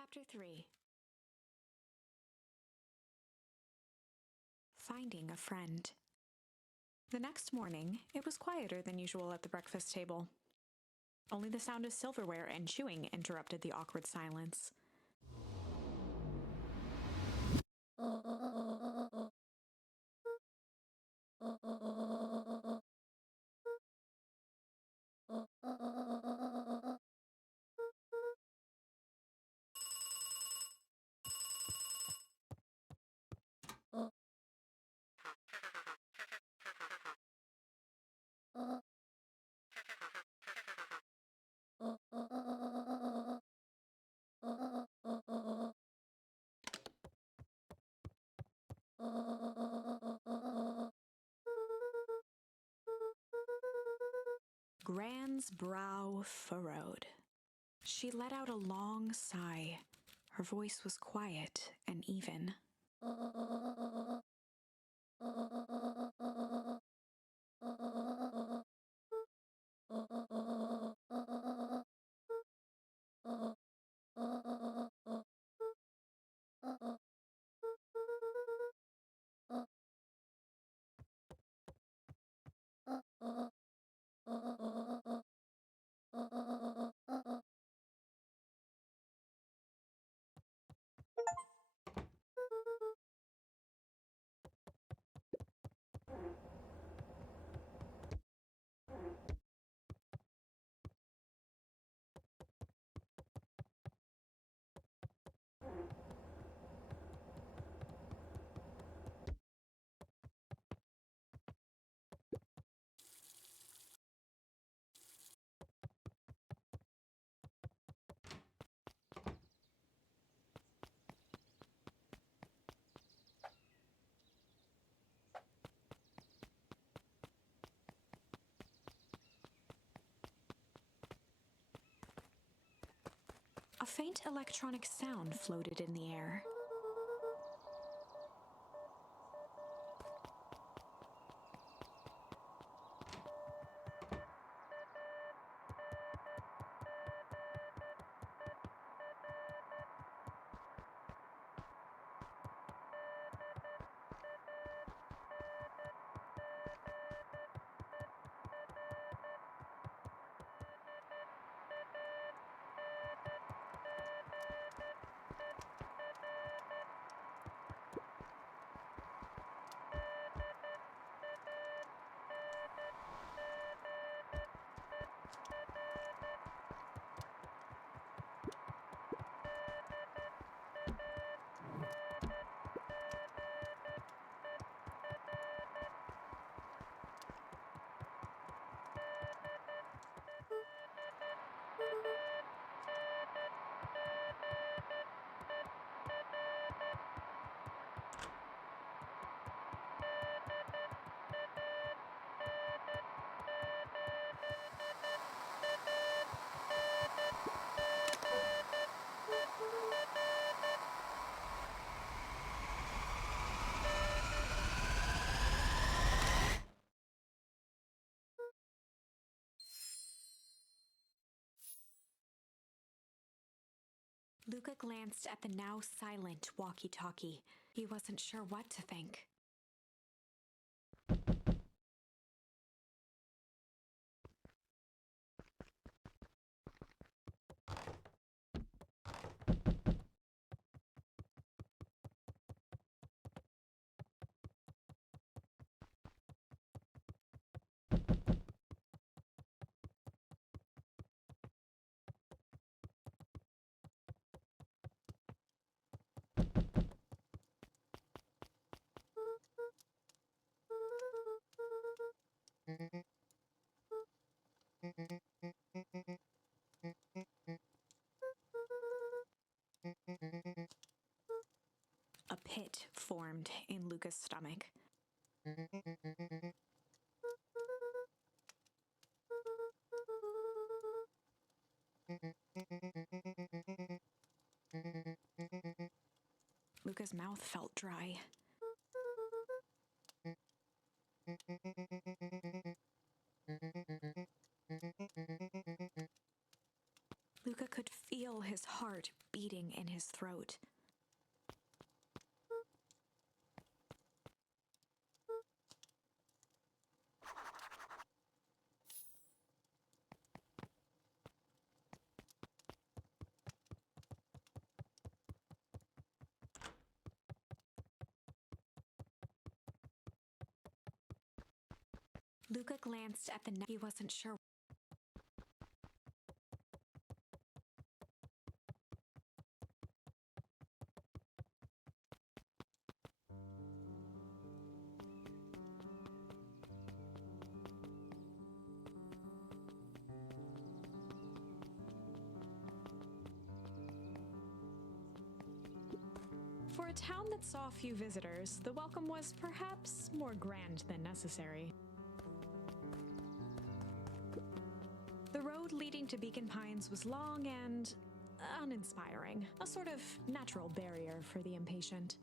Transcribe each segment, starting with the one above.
Chapter 3. Finding a friend. The next morning, it was quieter than usual at the breakfast table. Only the sound of silverware and chewing interrupted the awkward silence. Gran's brow furrowed. She let out a long sigh. Her voice was quiet and even. A faint electronic sound floated in the air. Luca glanced at the now silent walkie-talkie. He wasn't sure what to think. A pit formed in Luca's stomach. Luca's mouth felt dry. Luca could feel his heart beating in his throat. Luca glanced at the net. He wasn't sure. For a town that saw few visitors, the welcome was perhaps more grand than necessary. The road leading to Beacon Pines was long and uninspiring, a sort of natural barrier for the impatient.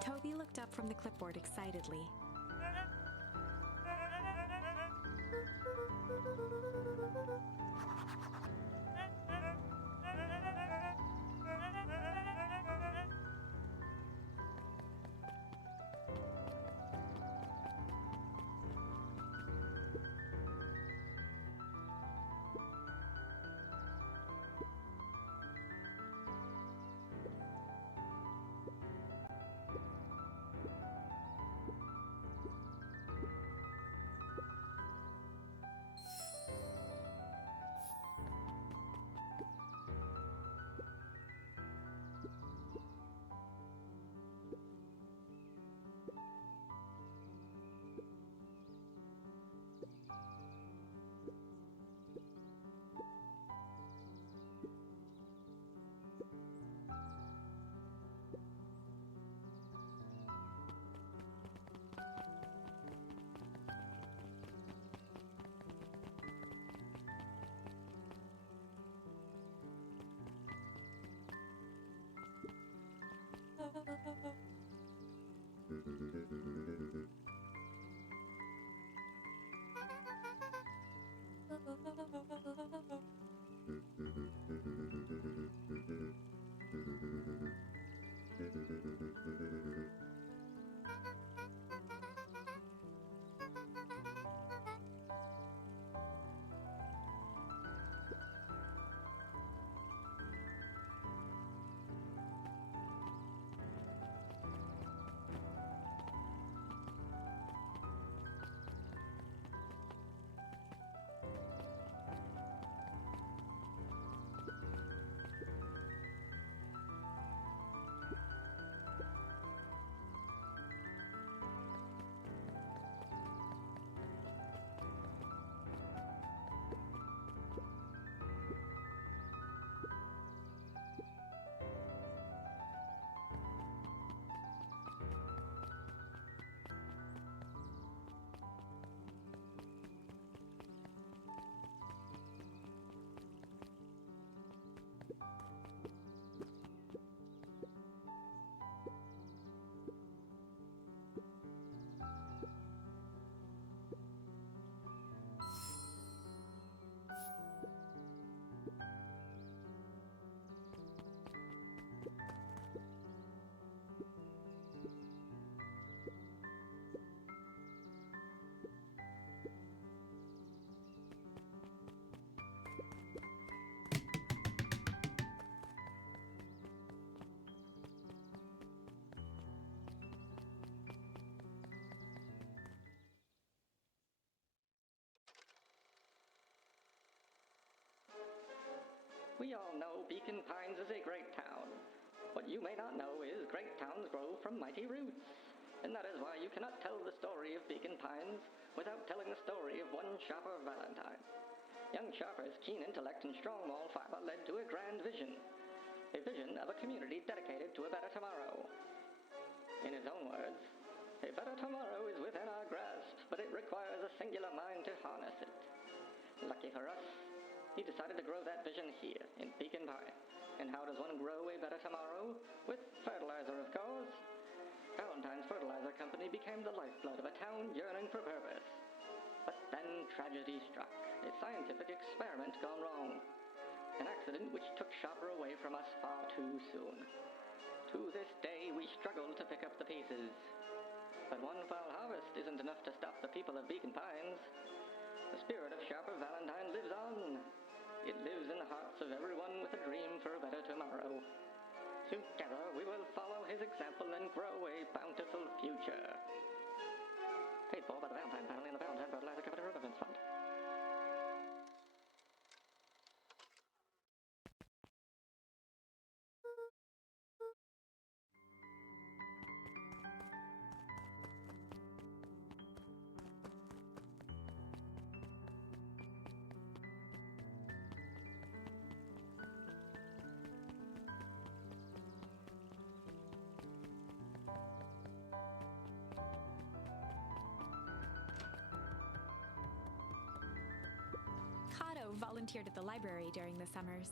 Toby looked up from the clipboard excitedly. may not know is great towns grow from mighty roots. And that is why you cannot tell the story of Beacon Pines without telling the story of one Shopper Valentine. Young Shopper's keen intellect and strong moral fiber led to a grand vision. A vision of a community dedicated to a better tomorrow. In his own words, a better tomorrow is within our grasp, but it requires a singular mind to harness it. Lucky for us, he decided to grow that vision here in Beacon Pines. And how does one grow a better tomorrow? With fertilizer, of course. Valentine's Fertilizer Company became the lifeblood of a town yearning for purpose. But then tragedy struck. A scientific experiment gone wrong. An accident which took Shopper away from us far too soon. To this day, we struggle to pick up the pieces. But one foul harvest isn't enough to stop the people of Beacon Pines. The spirit of Shopper Valentine lives on. It lives in the hearts of everyone with a dream for a better tomorrow. Together, we will follow his example and grow a bountiful future. Paid for by the Valentine family and the Valentine Fertilizer Company Remembrance Fund. Kato volunteered at the library during the summers.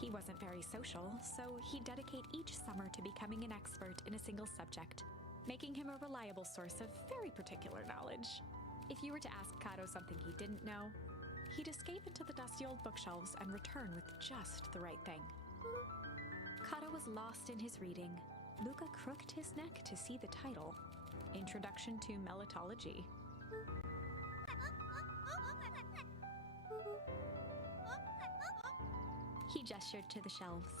He wasn't very social, so he'd dedicate each summer to becoming an expert in a single subject, making him a reliable source of very particular knowledge. If you were to ask Kato something he didn't know, he'd escape into the dusty old bookshelves and return with just the right thing. Kato was lost in his reading. Luca crooked his neck to see the title, Introduction to Melitology. He gestured to the shelves.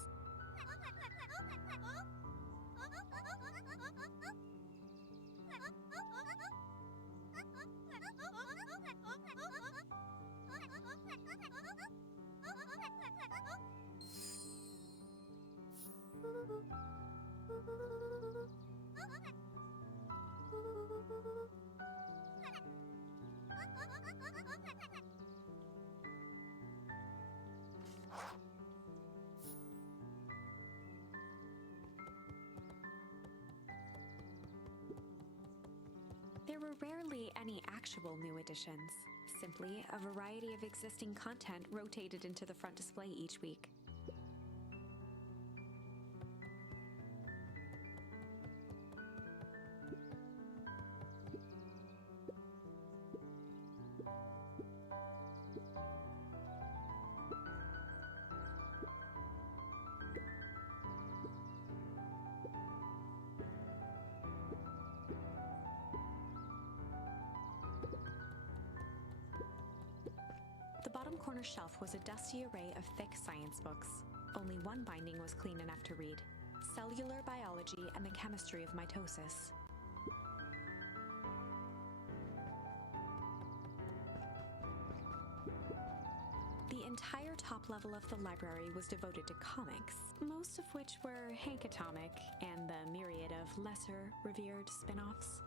There were rarely any actual new additions, simply a variety of existing content rotated into the front display each week. The bottom corner shelf was a dusty array of thick science books. Only one binding was clean enough to read: Cellular Biology and the Chemistry of Mitosis. The entire top level of the library was devoted to comics, most of which were Hank Atomic and the myriad of lesser, revered spin-offs.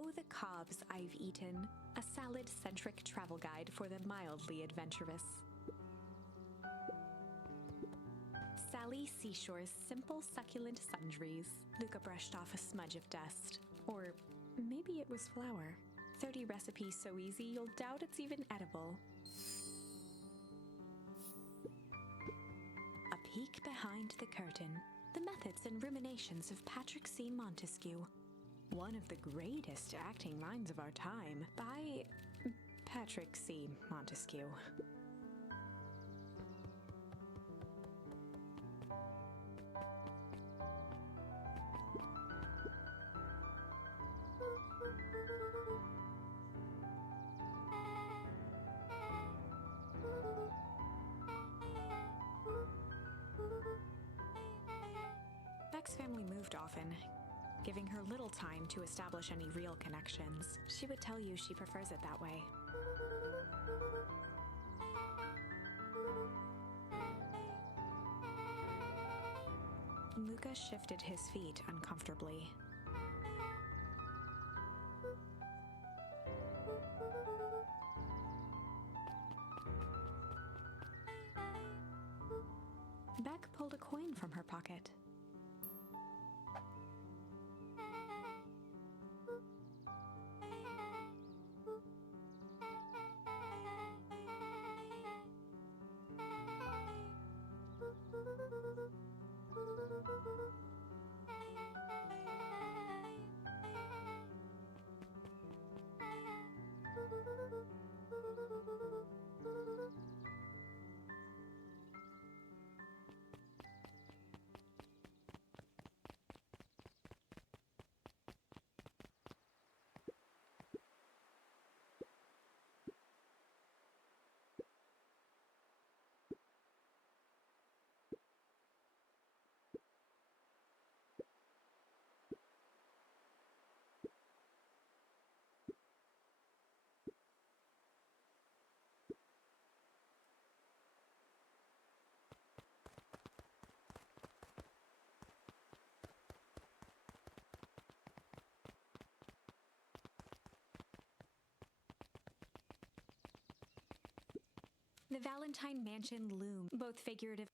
Oh, the cobs I've eaten, a salad-centric travel guide for the mildly adventurous. Sally Seashore's simple succulent sundries. Luca brushed off a smudge of dust. Or maybe it was flour. 30 recipes so easy you'll doubt it's even edible. A peek behind the curtain. The methods and ruminations of Patrick C. Montesquieu. One of the greatest acting minds of our time, by Patrick C. Montesquieu. Beck's family moved often, giving her little time to establish any real connections. She would tell you she prefers it that way. Luca shifted his feet uncomfortably. Beck pulled a coin from her pocket. The Valentine mansion loomed, both figurative.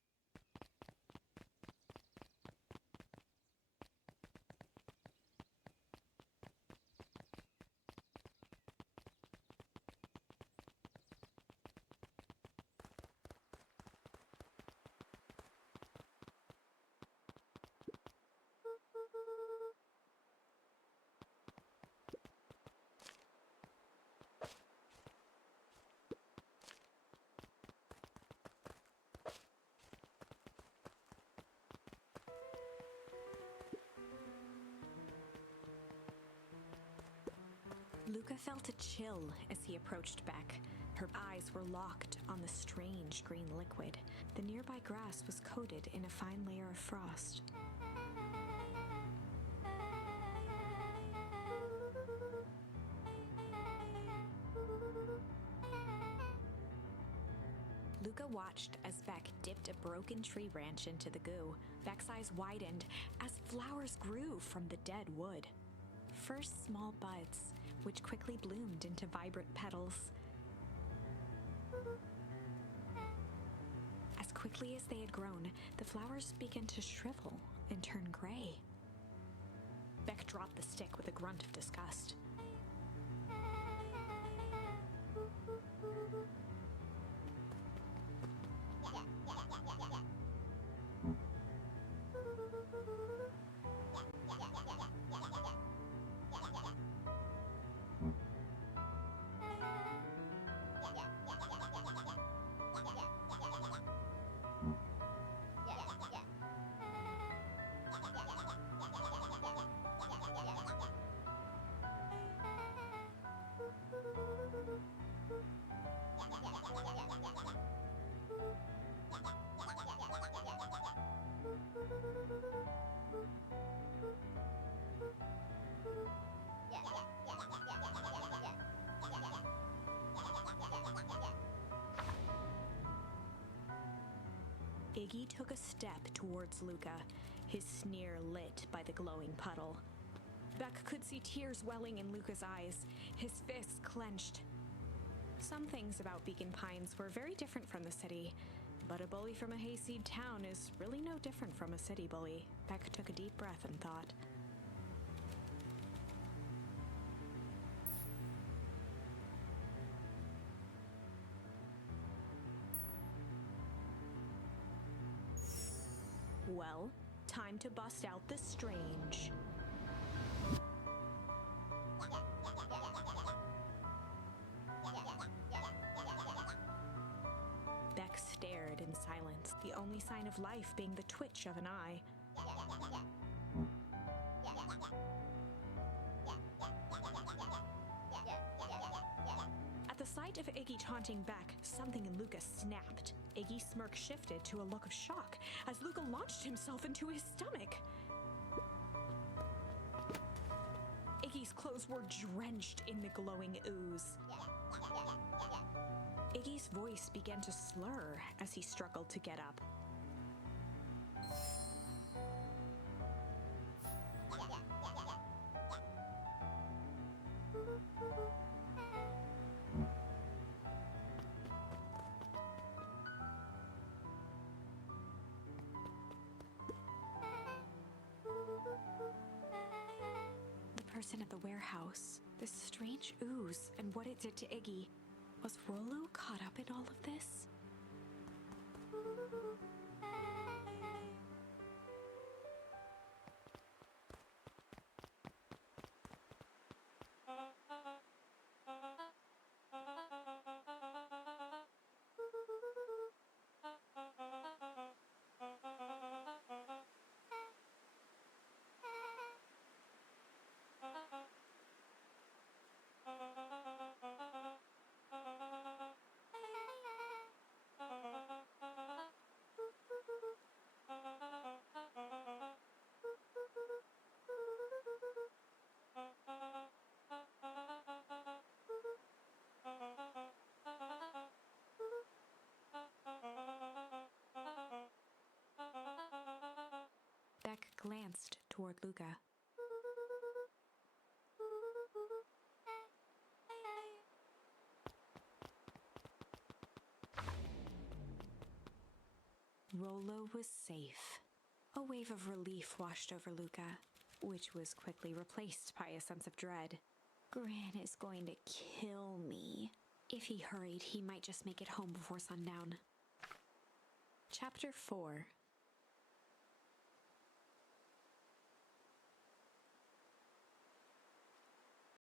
Luca felt a chill as he approached Beck. Her eyes were locked on the strange green liquid. The nearby grass was coated in a fine layer of frost. Luca watched as Beck dipped a broken tree branch into the goo. Beck's eyes widened as flowers grew from the dead wood. First small buds, which quickly bloomed into vibrant petals. As quickly as they had grown, the flowers began to shrivel and turn gray. Beck dropped the stick with a grunt of disgust. Iggy took a step towards Luca, his sneer lit by the glowing puddle. Beck could see tears welling in Luca's eyes, his fists clenched. Some things about Beacon Pines were very different from the city, but a bully from a hayseed town is really no different from a city bully. Beck took a deep breath and thought. Well, time to bust out the strange. Beck stared in silence, the only sign of life being the twitch of an eye. At the sight of Iggy taunting Beck, something in Luca snapped. Iggy's smirk shifted to a look of shock as Luca launched himself into his stomach. Iggy's clothes were drenched in the glowing ooze. Iggy's voice began to slur as he struggled to get up. The person at the warehouse, this strange ooze, and what it did to Iggy. Was Rolo caught up in all of this? Beck glanced toward Luca. Rolo was safe. A wave of relief washed over Luca, which was quickly replaced by a sense of dread. Gran is going to kill me. If he hurried, he might just make it home before sundown. Chapter 4.